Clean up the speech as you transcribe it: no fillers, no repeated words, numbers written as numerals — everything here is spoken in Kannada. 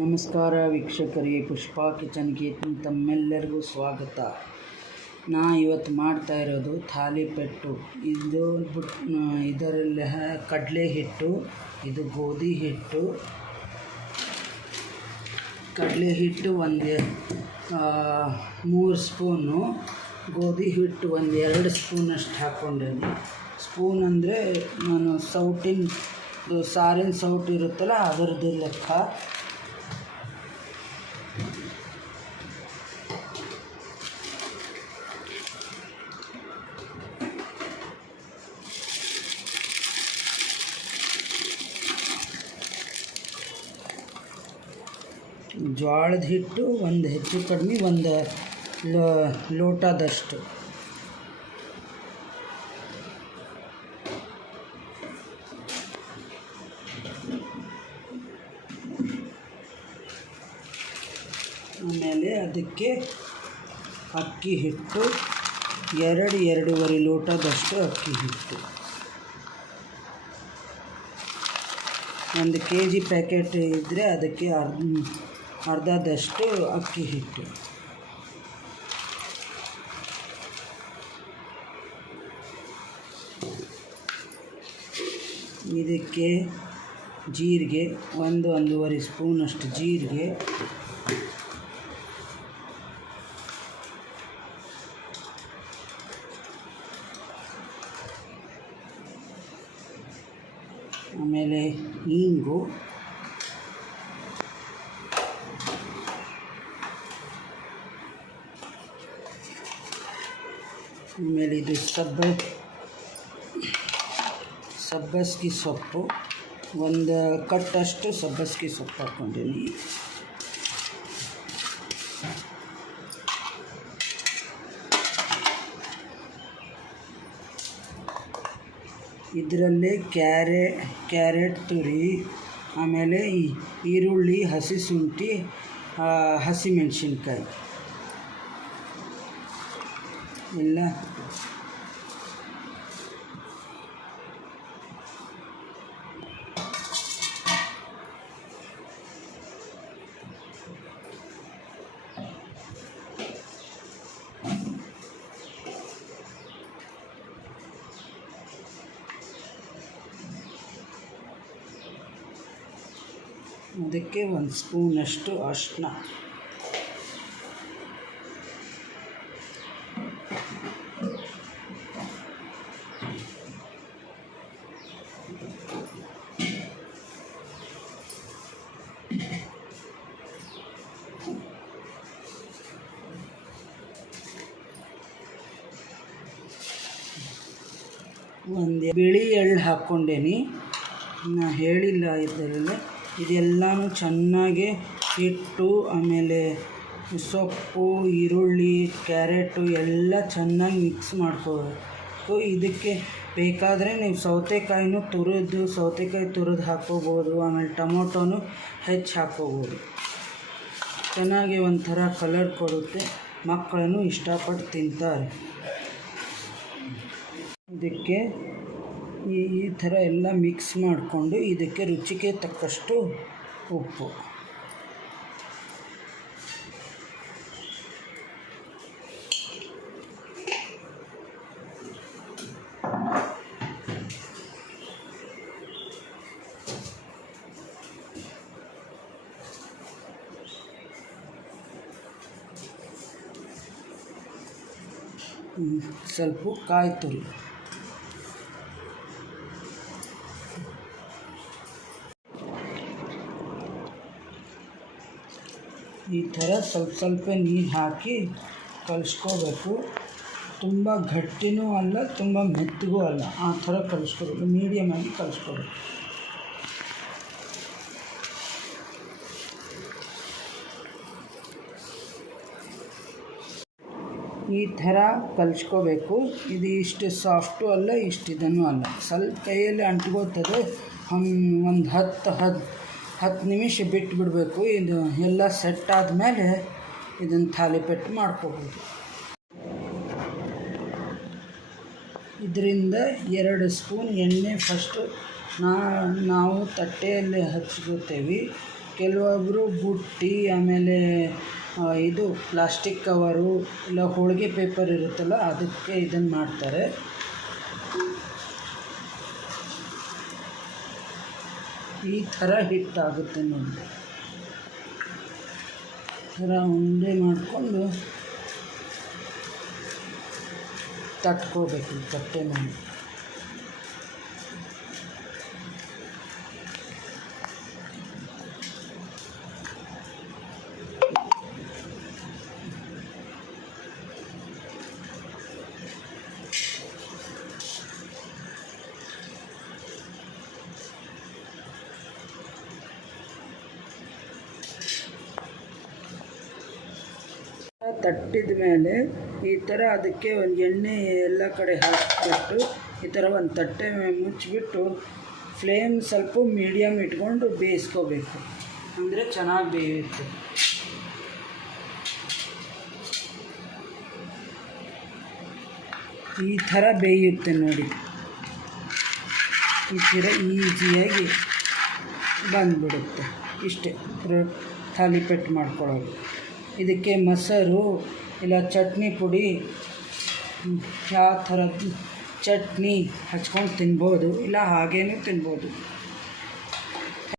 ನಮಸ್ಕಾರ ವೀಕ್ಷಕರಿಗೆ, ಪುಷ್ಪಾ ಕಿಚನ್ಗೆ ತಮ್ಮೆಲ್ಲರಿಗೂ ಸ್ವಾಗತ. ನಾ ಇವತ್ತು ಮಾಡ್ತಾ ಇರೋದು ಥಾಲಿಪೆಟ್ಟು. ಇದರಲ್ಲಿ ಕಡಲೆ ಹಿಟ್ಟು, ಇದು ಗೋಧಿ ಹಿಟ್ಟು. ಕಡಲೆ ಹಿಟ್ಟು ಒಂದು 3 ಸ್ಪೂನು, ಗೋಧಿ ಹಿಟ್ಟು ಒಂದು 2 ಸ್ಪೂನಷ್ಟು ಹಾಕ್ಕೊಂಡೇನಿ. ಸ್ಪೂನ್ ಅಂದರೆ ನಾನು ಸಾರಿನ ಸೌಟು ಇರುತ್ತಲ್ಲ ಅದರದ್ದು ಲೆಕ್ಕ. ಜೋಳದ ಹಿಟ್ಟು ಒಂದು ಹೆಚ್ಚು ಕಡಿಮೆ ಒಂದು ಲೋಟದಷ್ಟು. ಆಮೇಲೆ ಅದಕ್ಕೆ ಅಕ್ಕಿ ಹಿಟ್ಟು 2-2.5 ಲೋಟದಷ್ಟು ಅಕ್ಕಿ ಹಿಟ್ಟು. 1 kg ಪ್ಯಾಕೆಟ್ ಇದ್ದರೆ ಅದಕ್ಕೆ ಅರ್ಧದಷ್ಟು ಅಕ್ಕಿ ಹಿಟ್ಟು. ಇದಕ್ಕೆ ಜೀರಿಗೆ 1-1.5 ಸ್ಪೂನಷ್ಟು ಜೀರಿಗೆ, ಆಮೇಲೆ ಇಂಗು, ಆಮೇಲೆ ಇದು ಸಬ್ಬಸಿಗೆ ಸೊಪ್ಪು, ಒಂದು ಕಟ್ಟಷ್ಟು ಸಬ್ಬಸಿಗೆ ಸೊಪ್ಪು ಹಾಕ್ಕೊಂಡೀನಿ. ಇದರಲ್ಲೇ ಕ್ಯಾರೆಟ್ ತುರಿ, ಆಮೇಲೆ ಈರುಳ್ಳಿ, ಹಸಿ ಶುಂಠಿ, ಹಸಿಮೆಣಸಿನ್ಕಾಯಿ ಎಲ್ಲ ಅದಕ್ಕೆ 1 ಸ್ಪೂನಷ್ಟು ಅರಿಶಿನ, ಒಂದು ಬಿಳಿ ಎಳ್ಳು ಹಾಕ್ಕೊಂಡೇನಿ. ನಾ ಹೇಳಿಲ್ಲ ಇದರಲ್ಲಿ. ಇದೆಲ್ಲನೂ ಚೆನ್ನಾಗಿ ಹಿಟ್ಟು, ಆಮೇಲೆ ಸೊಪ್ಪು, ಈರುಳ್ಳಿ, ಕ್ಯಾರೆಟು ಎಲ್ಲ ಚೆನ್ನಾಗಿ ಮಿಕ್ಸ್ ಮಾಡ್ಕೋಬೇಕು. ಇದಕ್ಕೆ ಬೇಕಾದರೆ ನೀವು ಸೌತೆಕಾಯಿ ತುರಿದು ಹಾಕ್ಕೋಬೋದು. ಆಮೇಲೆ ಟೊಮೊಟೊನು ಹೆಚ್ಚು ಹಾಕ್ಕೋಬೋದು. ಚೆನ್ನಾಗಿ ಒಂಥರ ಕಲರ್ ಕೊಡುತ್ತೆ, ಮಕ್ಕಳನ್ನು ಇಷ್ಟಪಟ್ಟು ತಿಂತಾರೆ. ಇದಕ್ಕೆ ಈ ಥರ ಎಲ್ಲ ಮಿಕ್ಸ್ ಮಾಡಿಕೊಂಡು ಇದಕ್ಕೆ ರುಚಿಗೆ ತಕ್ಕಷ್ಟು ಉಪ್ಪು, ಸ್ವಲ್ಪ ಕಾಯಿ ತುರಿ. ಈ ಥರ ಸ್ವಲ್ಪ ನೀರು ಹಾಕಿ ಕಲಿಸ್ಕೋಬೇಕು. ತುಂಬ ಗಟ್ಟಿನೂ ಅಲ್ಲ, ತುಂಬ ಮೆತ್ತಗೂ ಅಲ್ಲ, ಆ ಥರ ಕಲಿಸ್ಕೋಬೇಕು. ಮೀಡಿಯಮಾಗಿ ಕಲಿಸ್ಕೋಬೇಕು. ಈ ಥರ ಕಲಿಸ್ಕೋಬೇಕು. ಇದು ಇಷ್ಟು ಸಾಫ್ಟು ಅಲ್ಲ, ಇಷ್ಟು ಇದನ್ನು ಅಲ್ಲ. ಸ್ವಲ್ಪ ಕೈಯಲ್ಲಿ ಅಂಟ್ಕೋತದೆ. ಒಂದು 10 ನಿಮಿಷ ಬಿಟ್ಟು ಬಿಡಬೇಕು. ಇದು ಎಲ್ಲ ಸೆಟ್ ಆದಮೇಲೆ ಇದನ್ನು ಥಾಲಿಪೆಟ್ಟು ಮಾಡ್ಕೋಬೋದು. ಇದರಿಂದ 2 ಸ್ಪೂನ್ ಎಣ್ಣೆ ಫಸ್ಟು ನಾವು ತಟ್ಟೆಯಲ್ಲಿ ಹಚ್ಕೋತೇವೆ. ಕೆಲವೊಬ್ಬರು ಬುಟ್ಟಿ ಆಮೇಲೆ ಇದು ಪ್ಲಾಸ್ಟಿಕ್ ಕವರು ಇಲ್ಲ ಹೋಳಿಗೆ ಪೇಪರ್ ಇರುತ್ತಲ್ಲ ಅದಕ್ಕೆ ಇದನ್ನು ಮಾಡ್ತಾರೆ. ಈ ಥರ ಹಿಟ್ಟಾಗುತ್ತೆ ನೋಡಿ. ಥರ ಉಂಡೆ ಮಾಡಿಕೊಂಡು ತಟ್ಕೋಬೇಕು ತಟ್ಟೆ ಮೇಲೆ. ತಟ್ಟಿದ ಮೇಲೆ ಈ ಥರ ಅದಕ್ಕೆ ಒಂದು ಎಣ್ಣೆ ಎಲ್ಲ ಕಡೆ ಹಾಕಿಬಿಟ್ಟು ಈ ಥರ ಒಂದು ತಟ್ಟೆ ಮುಚ್ಚಿಬಿಟ್ಟು ಫ್ಲೇಮ್ ಸ್ವಲ್ಪ ಮೀಡಿಯಮ್ ಇಟ್ಕೊಂಡು ಬೇಯಿಸ್ಕೋಬೇಕು, ಅಂದರೆ ಚೆನ್ನಾಗಿ ಬೇಯುತ್ತೆ. ಈ ಥರ ಬೇಯುತ್ತೆ ನೋಡಿ. ಈ ಥರ ಈಸಿಯಾಗಿ ಬಂದುಬಿಡುತ್ತೆ. ಇಷ್ಟೇ ತಾಲಿಪೆಟ್ಟು ಮಾಡ್ಕೊಳ್ಳೋದು. ಇದಕ್ಕೆ ಮೊಸರು ಇಲ್ಲ ಚಟ್ನಿ ಪುಡಿ, ಯಾವ ಥರದ್ದು ಚಟ್ನಿ ಹಚ್ಕೊಂಡು ತಿನ್ಬೋದು, ಇಲ್ಲ ಹಾಗೇನೂ ತಿನ್ಬೋದು.